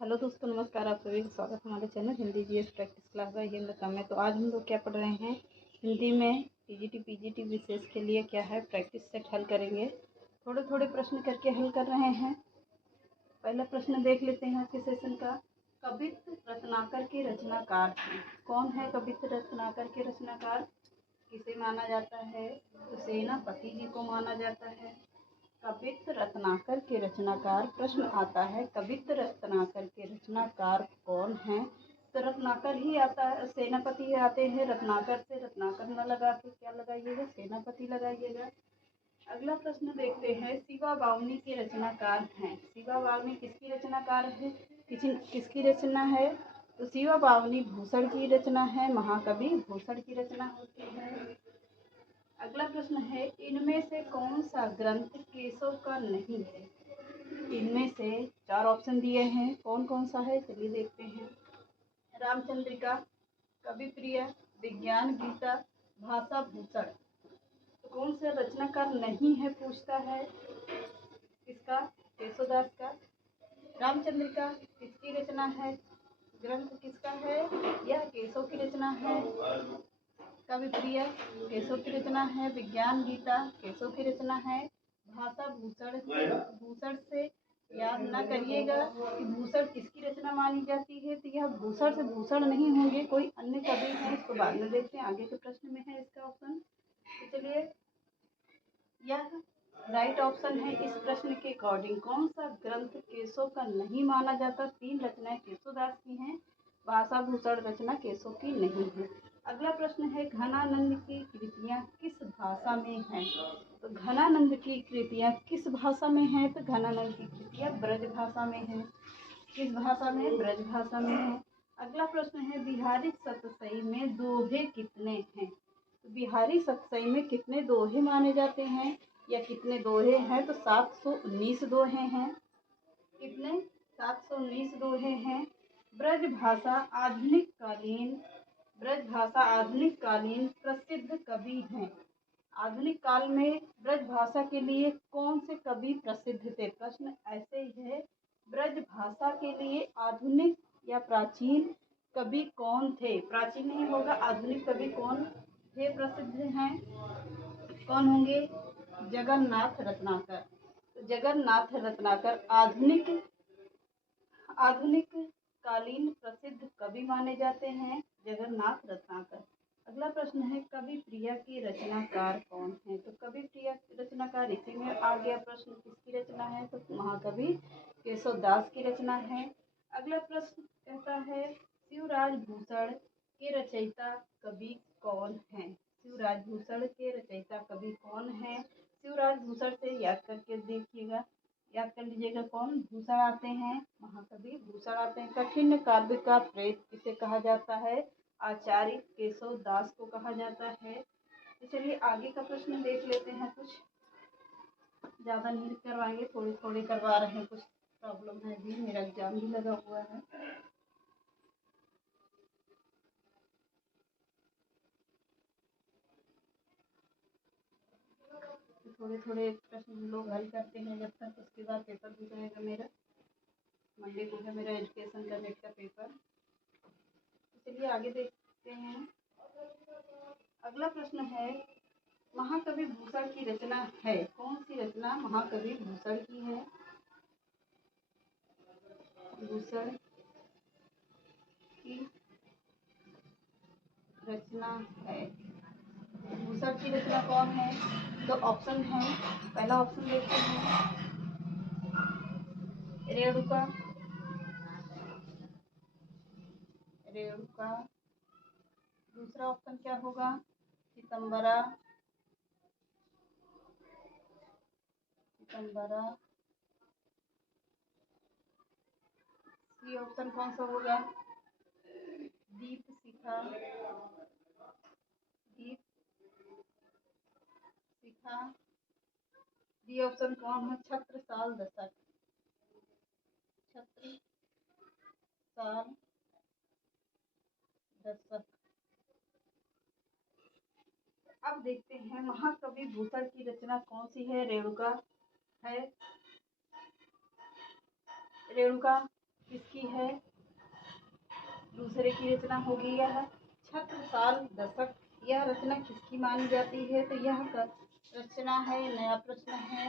Hello दोस्तों, नमस्कार। आप सभी का स्वागत है हमारे channel Hindi GS practice class by Hind में। तो आज हम लोग क्या पढ़ रहे हैं, हिंदी में टीजीटी पीजीटी विशेष के लिए क्या है प्रैक्टिस सेट हल करेंगे। थोड़े थोड़े प्रश्न करके हल कर रहे हैं। पहला प्रश्न देख लेते हैं आपके सेशन का। कवित्त रत्नाकर के रचनाकार कौन है? कवित्त रत्नाकर के रचनाकार किसे माना जाता है? तो सेनापति जी को माना जाता है। कवित्त रत्नाकर के रचनाकार, प्रश्न आता है कवित्त रत्नाकर के रचनाकार कौन हैं? तो रत्नाकर ही आता है, सेनापति आते हैं। रत्नाकर से रत्नाकर न लगा के क्या लगाइएगा? सेनापति लगाइएगा। अगला प्रश्न देखते हैं, शिवा बावनी के रचनाकार हैं। शिवा बावनी किसकी रचनाकार है? किसकी रचना है? तो शिवा बावनी भूषण की रचना है। महाकवि भूषण की रचना होती है। अगला प्रश्न है, इनमें से कौन सा ग्रंथ केशव का नहीं है? इनमें से 4 ऑप्शन दिए हैं, कौन कौन सा है चलिए देखते हैं। रामचंद्रिका, कविप्रिय, विज्ञान गीता, भाषा भूषण। तो कौन सा रचनाकार नहीं है पूछता है, किसका? केशवदास का। रामचंद्रिका किसकी रचना है? ग्रंथ किसका है? यह केशव की रचना है। कविप्रिय केशव की रचना है। विज्ञान गीता केशव की रचना है। भाषा भूषण से याद न करिएगा कि भूषण किसकी रचना मानी जाती है। तो यह भूषण से भूषण नहीं होंगे, कोई अन्य कवि है। इसको बाद में देखते हैं, आगे के प्रश्न में है इसका ऑप्शन। तो चलिए, यह राइट ऑप्शन है। इस प्रश्न के अकॉर्डिंग कौन सा ग्रंथ केशव का नहीं माना जाता? 3 रचनाएं केशवदास की हैं, भाषा भूषण रचना केशव की नहीं है। अगला प्रश्न है, घनानंद की कृतियां किस भाषा में हैं? तो घनानंद की कृतियां किस भाषा में हैं? तो घनानंद की कृतियां ब्रज भाषा में हैं। किस भाषा में? ब्रज भाषा में है। अगला प्रश्न है, बिहारी सतसई में दोहे कितने हैं? तो बिहारी सतसई में कितने दोहे माने जाते हैं या कितने दोहे हैं? तो 719 दोहे हैं। कितने? 719 दोहे हैं। ब्रज भाषा आधुनिक कालीन प्रसिद्ध कवि हैं। आधुनिक काल में ब्रज भाषा के लिए कौन से कवि प्रसिद्ध थे? प्रश्न ऐसे ही है, ब्रज भाषा के लिए आधुनिक या प्राचीन कवि कौन थे? प्राचीन नहीं होगा, आधुनिक कवि कौन थे प्रसिद्ध हैं? कौन होंगे? जगन्नाथ रत्नाकर। जगन्नाथ रत्नाकर आधुनिक कालीन प्रसिद्ध कवि माने जाते हैं, जगन्नाथ रत्नाकर। अगला प्रश्न है, कवि प्रिया की रचनाकार कौन है? तो कवि प्रिया की रचनाकार, इसी में आ गया प्रश्न, किसकी रचना है? तो महाकवि केशवदास की रचना है। अगला प्रश्न कहता है, शिवराज भूषण के रचयिता कवि कौन है? शिवराज भूषण के रचयिता कवि कौन है? शिवराज भूषण से याद करके देखिएगा, याद कर लीजिएगा कौन भूषण आते हैं? महाकवि भूषण आते हैं। कठिन काव्य का प्रेत किसे कहा जाता है? आचार्य केशव दास को कहा जाता है। तो चलिए आगे का प्रश्न देख लेते हैं। कुछ ज़्यादा नहीं करवाएंगे, थोड़ी थोड़ी करवा रहे हैं, कुछ प्रॉब्लम है भी, मेरा एग्जाम भी लगा हुआ है। तो थोड़े थोड़े प्रश्न हम लोग हल करते हैं जब तक, उसके बाद पेपर भी रहेगा मेरा। मंडे को है मेरा एजुकेशन का नेट का पेपर। तो चलिए आगे देखते हैं। अगला प्रश्न है, महाकवि भूषण की रचना है, कौन सी रचना महाकवि भूषण की है? भूषण की रचना है। भूषण की रचना कौन है? तो ऑप्शन है, पहला ऑप्शन देखते हैं, रेणुका। रेणुका। दूसरा ऑप्शन क्या होगा? सितंबरा। सितंबरा। सी ऑप्शन कौन सा होगा? दीपशिखा। दीपशिखा। डी ऑप्शन कौन है? छत्रसाल दशक। छत्रसाल दशक। अब देखते हैं, महाकवि भूषण की रचना कौन सी है? रेणुका है। रेणुका किसकी है? दूसरे की रचना होगी यह। छत्रसाल दशक, यह रचना किसकी मानी जाती है? तो यह रचना है, नया प्रश्न है,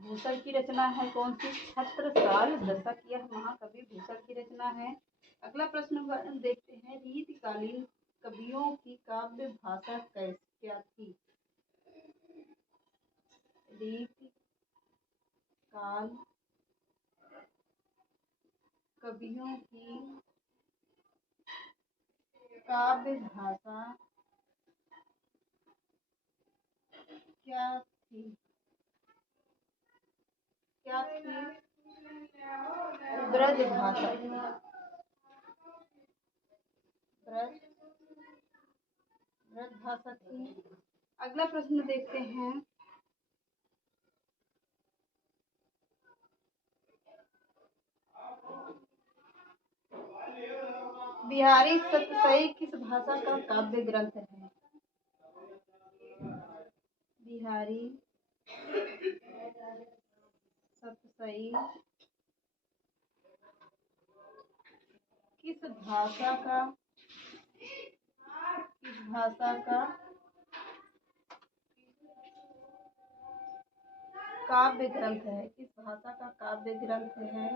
भूषण की रचना है। कौन सी? छत्रसाल दशक, यह महाकवि भूषण की रचना है। अगला प्रश्न देखते हैं, रीतिकालीन कवियों की काव्य भाषा क्या थी? रीतिकाल कवियों की काव्य भाषा क्या थी? क्या थी? ब्रज भाषा थी। ब्रज भाषा थी। अगला प्रश्न देखते हैं, बिहारी सतसई किस भाषा का काव्य ग्रंथ है? बिहारी सतसई किस भाषा का काव्य ग्रंथ है? किस भाषा का काव्य ग्रंथ है?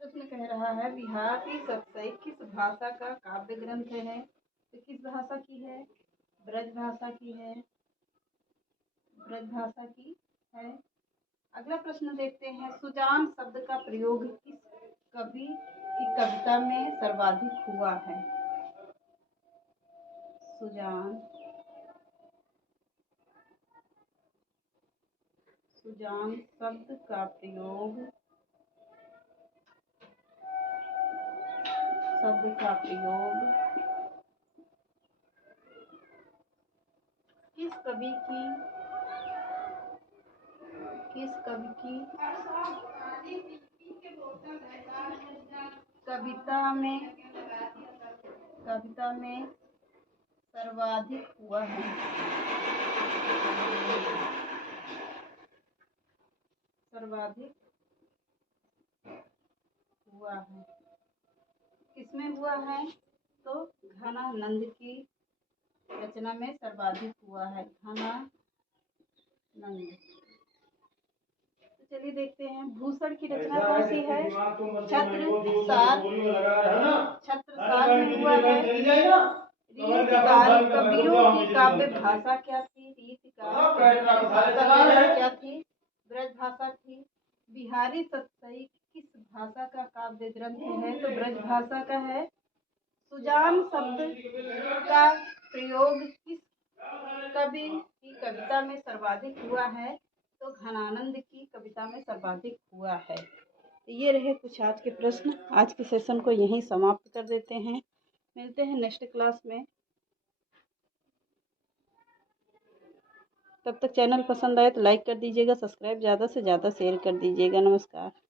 प्रश्न कह रहा है, बिहारी सतसई किस भाषा का काव्य ग्रंथ है? तो किस भाषा की है? ब्रज भाषा की है। ब्रज भाषा की है। अगला प्रश्न देखते हैं, सुजान शब्द का प्रयोग किस कवि की कविता में सर्वाधिक हुआ है? सुजान शब्द का प्रयोग किस कवि की कविता में सर्वाधिक हुआ है? किसमें हुआ है? तो घनानंद की रचना में सर्वाधिक हुआ है। घनानंद। तो चलिए देखते हैं, भूषण की रचना कौन सी है? छत्रसाल में हुआ है। रीतिकाल कवियों की काव्य भाषा क्या थी? क्या थी? ब्रज भाषा थी। बिहारी सतसई किस भाषा का काव्य ग्रंथ है? तो ब्रज भाषा का है। सुजान शब्द का प्रयोग किस कवि की कविता में सर्वाधिक हुआ है? तो घनानंद की कविता में सर्वाधिक हुआ है। ये रहे कुछ आज के प्रश्न। आज के सेशन को यहीं समाप्त कर देते हैं। मिलते हैं नेक्स्ट क्लास में। तब तक चैनल पसंद आए तो लाइक कर दीजिएगा, सब्सक्राइब ज़्यादा से ज़्यादा शेयर कर दीजिएगा। नमस्कार।